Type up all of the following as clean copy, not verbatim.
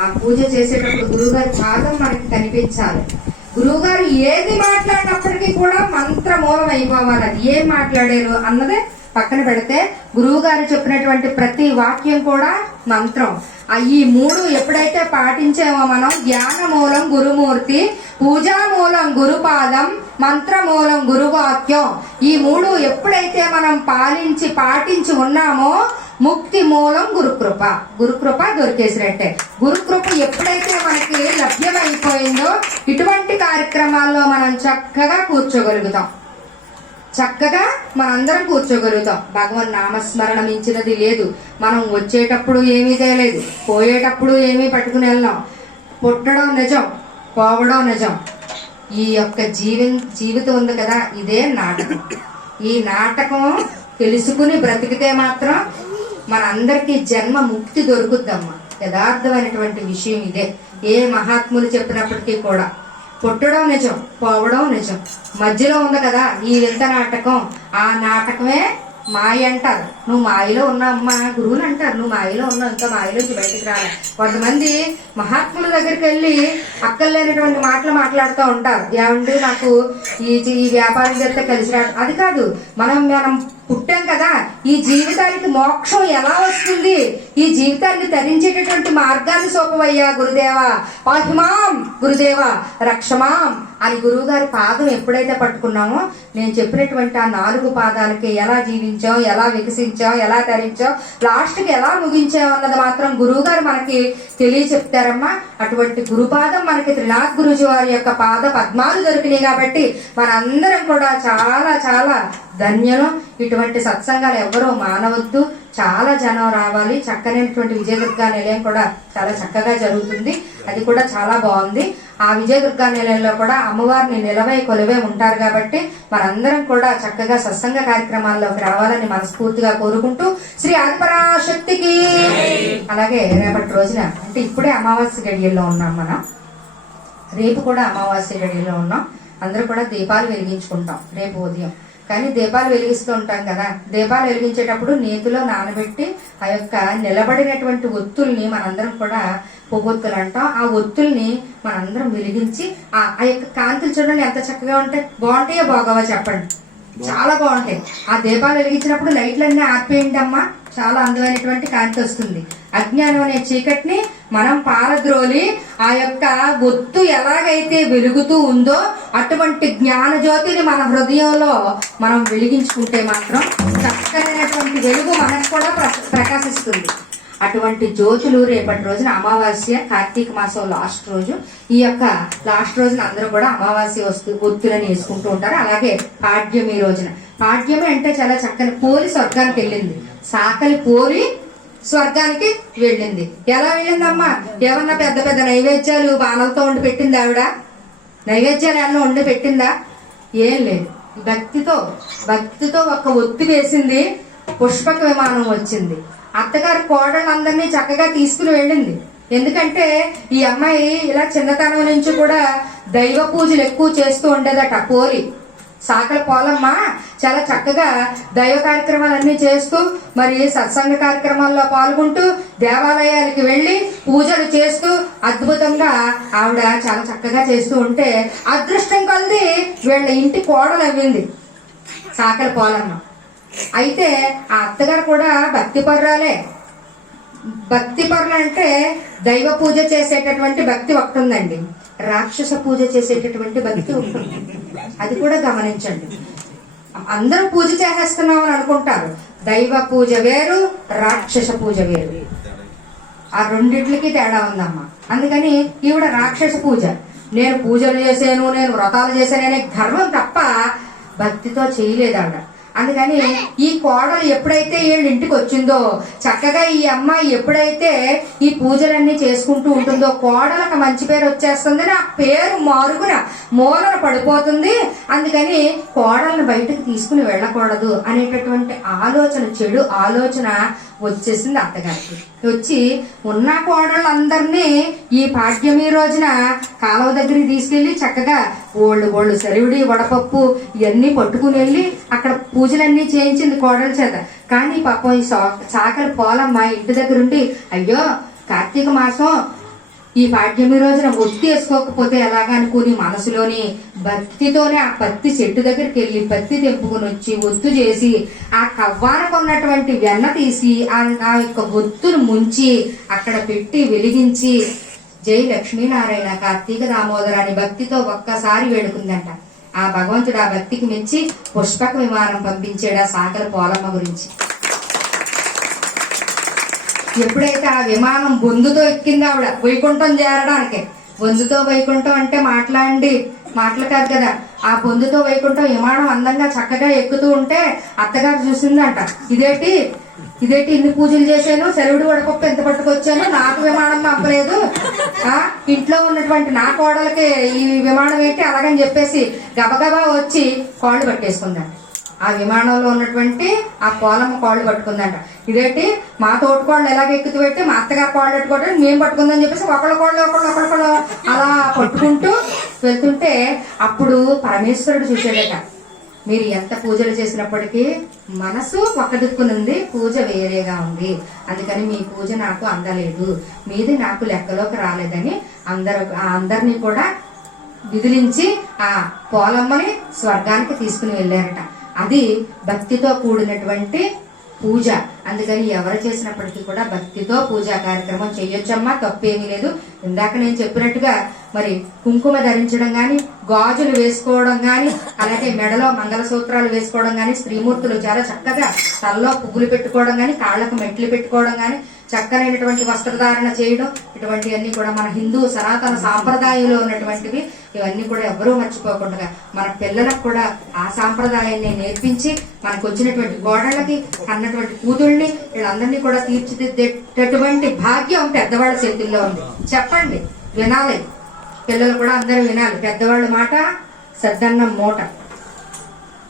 ఆ పూజ చేసేటప్పుడు గురువుగారి పాదం మనకి కనిపించాలి. గురువుగారు ఏది మాట్లాడినప్పటికీ కూడా మంత్రమూలం అయిపోవాలి. అది ఏం మాట్లాడారు అన్నదే పక్కన పెడితే గురువు గారు చెప్పినటువంటి ప్రతి వాక్యం కూడా మంత్రం. ఈ మూడు ఎప్పుడైతే పాటించామో మనం, జ్ఞాన మూలం గురుమూర్తి, పూజా మూలం గురుపాదం, మంత్ర మూలం గురువాక్యం, ఈ మూడు ఎప్పుడైతే మనం పాటించి ఉన్నామో ముక్తి మూలం గురుకృప. గురుకృప దొరికేసినట్టే. గురుకృప ఎప్పుడైతే మనకి లభ్యమైపోయిందో ఇటువంటి కార్యక్రమాల్లో మనం చక్కగా కూర్చోగలుగుతాం. చక్కగా మనందరం కూర్చోగలుగుతాం. భగవన్ నామస్మరణ మించినది లేదు. మనం వచ్చేటప్పుడు ఏమీ తేలేదు, పోయేటప్పుడు ఏమీ పట్టుకుని వెళ్ళాం. పుట్టడం నిజం, పోవడం నిజం. ఈ యొక్క జీవితం ఉంది కదా, ఇదే నాటకం. ఈ నాటకం తెలుసుకుని బ్రతికితే మాత్రం మనందరికీ జన్మ ముక్తి దొరుకుద్దమ్మా. యథార్థమైనటువంటి విషయం ఇదే. ఏ మహాత్ములు చెప్పినప్పటికీ కూడా పుట్టడం నిజం, పోవడం నిజం. మధ్యలో ఉంది కదా ఈ వింత నాటకం. ఆ నాటకమే మాయ అంటారు. నువ్వు మాయలో ఉన్నావమ్మా, గురువులు అంటారు నువ్వు మాయలో ఉన్నావు, ఇంకా మాయలోంచి బయటకు రాలే. కొంతమంది మహాత్ముల దగ్గరికి వెళ్ళి అక్కర్లేనటువంటి మాటలు మాట్లాడుతూ ఉంటారు. ఏమంటే నాకు ఈ వ్యాపారం చేస్తే కలిసి రాదు. అది కాదు, మనం పుట్టాం కదా, ఈ జీవితానికి మోక్షం ఎలా వస్తుంది, ఈ జీవితాన్ని తరించేటటువంటి మార్గాన్ని సోపవయ్యా గురుదేవా, పాహిమాం గురుదేవా రక్షమాం అని గురువు గారి పాదం ఎప్పుడైతే పట్టుకున్నామో, నేను చెప్పినటువంటి ఆ 4 పాదాలకి ఎలా జీవించాం, ఎలా వికసించాం, ఎలా తరించాం, లాస్ట్కి ఎలా ముగించాం అన్నది మాత్రం గురువు గారు మనకి తెలియచెప్తారమ్మా. అటువంటి గురుపాదం మనకి త్రినాథ్ గురుజీ వారి యొక్క పాద పద్మాలు దొరికినాయి కాబట్టి మనందరం కూడా చాలా చాలా ధన్యులు. ఇటువంటి సత్సంగాలు ఎవరో మానవద్దు. చాలా జనం రావాలి. చక్కనైనటువంటి విజయదుర్గా నిలయం కూడా చాలా చక్కగా జరుగుతుంది. అది కూడా చాలా బాగుంది. ఆ విజయదుర్గా నిలయంలో కూడా అమ్మవారిని నిలవై కొలువై ఉంటారు కాబట్టి మనందరం కూడా చక్కగా సత్సంగ కార్యక్రమాల్లోకి రావాలని మనస్ఫూర్తిగా కోరుకుంటూ శ్రీ ఆదిపరాశక్తికి. అలాగే రేపటి రోజున అంటే ఇప్పుడే అమావాస్య గడియల్లో ఉన్నాం మనం, రేపు కూడా అమావాస్య గడియల్లో ఉన్నాం. అందరూ కూడా దీపాలు వెలిగించుకుంటాం రేపు ఉదయం. కానీ దీపాలు వెలిగిస్తూ ఉంటాం కదా, దీపాలు వెలిగించేటప్పుడు నేతిలో నానబెట్టి ఆ యొక్క నిలబడినటువంటి ఒత్తుల్ని మనందరం కూడా పొగొత్తులు అంటాం. ఆ ఒత్తుల్ని మనందరం వెలిగించి ఆ యొక్క కాంతులు చూడండి ఎంత చక్కగా ఉంటాయి. బాగుంటాయో బాగోవా చెప్పండి? చాలా బాగుంటాయి. ఆ దీపాలు వెలిగించినప్పుడు లైట్లన్నీ ఆర్పేయండి అమ్మా, చాలా అందమైనటువంటి కాంతి వస్తుంది. అజ్ఞానం అనే చీకటిని మనం పారద్రోలి ఆ యొక్క ఒత్తు ఎలాగైతే వెలుగుతూ ఉందో అటువంటి జ్ఞాన జ్యోతిని మన హృదయంలో మనం వెలిగించుకుంటే మాత్రం చక్కనైనటువంటి వెలుగు మనకు కూడా ప్రకాశిస్తుంది. అటువంటి జ్యోతులు రేపటి రోజున అమావాస్య, కార్తీక మాసం లాస్ట్ రోజు, ఈ యొక్క లాస్ట్ రోజున అందరూ కూడా అమావాస్య ఒత్తులని వేసుకుంటూ ఉంటారు. అలాగే పాడ్యమి రోజున, పాడ్యమి అంటే చాలా చక్కని పోలి స్వర్గానికి వెళ్ళింది. సాకలి పోలి స్వర్గానికి వెళ్ళింది. ఎలా వెళ్ళిందమ్మా? ఏమన్నా పెద్ద పెద్ద నైవేద్యాలు బాణలతో వండి పెట్టింది ఆవిడ? నైవేద్యాలు ఏమన్నా వండి పెట్టిందా? ఏం లేదు. భక్తితో ఒక ఒత్తి వేసింది, పుష్పక విమానం వచ్చింది. అత్తగారు కోడళ్ళందరినీ చక్కగా తీసుకుని వెళ్ళింది. ఎందుకంటే ఈ అమ్మాయి ఇలా చిన్నతనం నుంచి కూడా దైవ పూజలు ఎక్కువ చేస్తూ ఉండేదట. పోలి సాకల పోలమ్మ చాలా చక్కగా దైవ కార్యక్రమాలన్నీ చేస్తూ మరి సత్సంగ కార్యక్రమాల్లో పాల్గొంటూ దేవాలయాలకి వెళ్లి పూజలు చేస్తూ అద్భుతంగా ఆవిడ చాలా చక్కగా చేస్తూ ఉంటే అదృష్టం కలిది వీళ్ళ ఇంటి కోడలు అవ్వింది సాకల పోలమ్మ. అయితే ఆ అత్తగారు కూడా భక్తి పర్రాలే. భక్తి పర్లు అంటే దైవ పూజ చేసేటటువంటి భక్తి ఒకటి ఉందండి, రాక్షస పూజ చేసేటటువంటి భక్తి ఉంటుంది. అది కూడా గమనించండి. అందరూ పూజ చేసేస్తున్నాం అని అనుకుంటారు. దైవ పూజ వేరు, రాక్షస పూజ వేరు. ఆ రెండిట్లకి తేడా ఉందమ్మా. అందుకని ఈవిడ రాక్షస పూజ, నేను పూజలు చేశాను, నేను వ్రతాలు చేశాను అనే గర్వం తప్ప భక్తితో చేయలేదు ఆవిడ. అందుకని ఈ కోడలు ఎప్పుడైతే వీళ్ళ ఇంటికి వచ్చిందో చక్కగా ఈ అమ్మాయి ఎప్పుడైతే ఈ పూజలన్నీ చేసుకుంటూ ఉంటుందో కోడలకు మంచి పేరు వచ్చేస్తుందని ఆ పేరు మారుగున మూలన పడిపోతుంది. అందుకని కోడలను బయటకు తీసుకుని వెళ్ళకూడదు అనేటటువంటి ఆలోచన, చెడు ఆలోచన వచ్చేసింది అత్తగారికి. వచ్చి ఉన్న కోడళ్ళందరినీ ఈ పాడ్యమి రోజున కాలువ దగ్గరికి తీసుకెళ్లి చక్కగా ఓళ్ళు సరివిడి వడపప్పు ఇవన్నీ పట్టుకుని వెళ్ళి అక్కడ పూజలన్నీ చేయించింది కోడల చేత. కానీ పాపం ఈ చాకలి పోలమ్మ ఇంటి దగ్గరుండి, అయ్యో కార్తీక మాసం ఈ పాడ్యమి రోజున ఒత్తి వేసుకోకపోతే ఎలాగా అనుకుని మనసులోని భక్తితోనే ఆ పత్తి చెట్టు దగ్గరికి వెళ్ళి పత్తి తెంపుకుని వచ్చి ఒత్తు చేసి ఆ కవ్వానికి ఉన్నటువంటి వెన్న తీసి ఆ యొక్క ఒత్తును ముంచి అక్కడ పెట్టి వెలిగించి జై లక్ష్మీనారాయణ కార్తీక దామోదరాన్ని భక్తితో ఒక్కసారి వేడుకుందంట. ఆ భగవంతుడు ఆ భక్తికి మెచ్చి పుష్పక విమానం పంపించాడు ఆ సాగర పోలమ్మ గురించి. ఎప్పుడైతే ఆ విమానం బొందుతో ఎక్కింది ఆవిడ వైకుంఠం చేరడానికి, బొందుతో వైకుంఠం అంటే మాటలు కాదు కదా, ఆ బొందుతో వైకుంఠం విమానం అందంగా చక్కగా ఎక్కుతూ ఉంటే అత్తగారు చూసిందంట, ఇదేటి ఇన్ని పూజలు చేశాను, సెలవుడు వడపప్పు ఎంత పట్టుకొచ్చాను, నాకు విమానం పంపలేదు, ఇంట్లో ఉన్నటువంటి నా కోడలకి ఈ విమానం ఏంటి అలాగని చెప్పేసి గబగబా వచ్చి కాళ్ళు పట్టేసుకుందాం. ఆ విమానంలో ఉన్నటువంటి ఆ పోలమ్మ కాళ్ళు పట్టుకుందంట. ఇదేంటి మా తోటకోళ్ళు ఎలాగ ఎక్కుతూ పెట్టి మా అత్తగారు కాళ్ళు పెట్టుకోవడం మేము పట్టుకుందని చెప్పేసి ఒకళ్ళ అలా పట్టుకుంటూ వెళ్తుంటే అప్పుడు పరమేశ్వరుడు చూసాడట, మీరు ఎంత పూజలు చేసినప్పటికీ మనసు ఒక దిక్కునుంది, పూజ వేరేగా ఉంది, అందుకని మీ పూజ నాకు అందలేదు, మీది నాకు లెక్కలోకి రాలేదని అందరినీ కూడా విదిలించి ఆ పోలమ్మని స్వర్గానికి తీసుకుని వెళ్ళారట. అది భక్తితో కూడినటువంటి పూజ. అందుకని ఎవరు చేసినప్పటికీ కూడా భక్తితో పూజా కార్యక్రమం చేయొచ్చమ్మా, తప్పేమీ లేదు. ఇందాక నేను చెప్పినట్టుగా మరి కుంకుమ ధరించడం గాని, గాజులు వేసుకోవడం గాని, అలాగే మెడలో మంగళసూత్రాలు వేసుకోవడం గాని, స్త్రీమూర్తులు చాలా చక్కగా తలలో పువ్వులు పెట్టుకోవడం గాని, కాళ్లకు మెట్లు పెట్టుకోవడం గాని, చక్కనైనటువంటి వస్త్రధారణ చేయడం, ఇటువంటివన్నీ కూడా మన హిందూ సనాతన సాంప్రదాయంలో ఉన్నటువంటివి. ఇవన్నీ కూడా ఎవరూ మర్చిపోకుండా మన పిల్లలకు కూడా ఆ సాంప్రదాయాన్ని నేర్పించి మనకు వచ్చినటువంటి గోడలకి అన్నటువంటి కూతుళ్ళని వీళ్ళందరినీ కూడా తీర్చిదిద్దేటటువంటి భాగ్యం పెద్దవాళ్ళ చేతుల్లో ఉంది. చెప్పండి, వినాలి, పిల్లలు కూడా అందరూ వినాలి. పెద్దవాళ్ళ మాట సద్దన్నం మూట,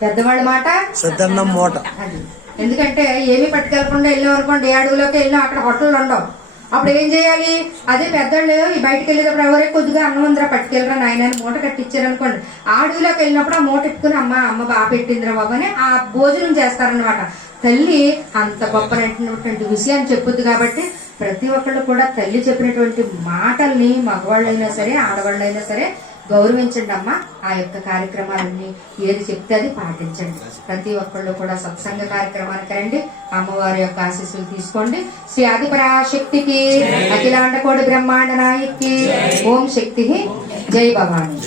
పెద్దవాళ్ళ మాట సద్దన్నం మూట. అది ఎందుకంటే ఏమీ పట్టుకెళ్ళకుండా వెళ్ళాం అనుకోండి, అడవిలోకి వెళ్ళాం, అక్కడ హోటళ్ళు ఉండవు, అప్పుడు ఏం చేయాలి? అదే పెద్దవాళ్ళు ఈ బయటకు వెళ్ళేటప్పుడు ఎవరే కొద్దిగా అన్నం ఉందిరా పట్టుకెళ్ళరా నాయన మూట కట్టించారు అనుకోండి, ఆ అడవిలోకి వెళ్ళినప్పుడు ఆ మూట ఎత్తుకుని అమ్మ బాగా పెట్టిందిరా బాబు అని ఆ భోజనం చేస్తారనమాట. తల్లి అంత గొప్పనటువంటి విషయాన్ని చెప్పుద్ది కాబట్టి ప్రతి ఒక్కళ్ళు కూడా తల్లి చెప్పినటువంటి మాటల్ని మగవాళ్ళైనా సరే ఆడవాళ్ళైనా సరే గౌరవించండి అమ్మా. ఆ యొక్క కార్యక్రమాలన్నీ ఏది చెప్తే అది పాటించండి. ప్రతి ఒక్కళ్ళు కూడా సత్సంగ కార్యక్రమానికి రండి, అమ్మవారి యొక్క ఆశీస్సులు తీసుకోండి. శ్రీ ఆదిపరాశక్తికి, అఖిలాండ కోటి బ్రహ్మాండ నాయకి ఓం శక్తి, జై భవాని.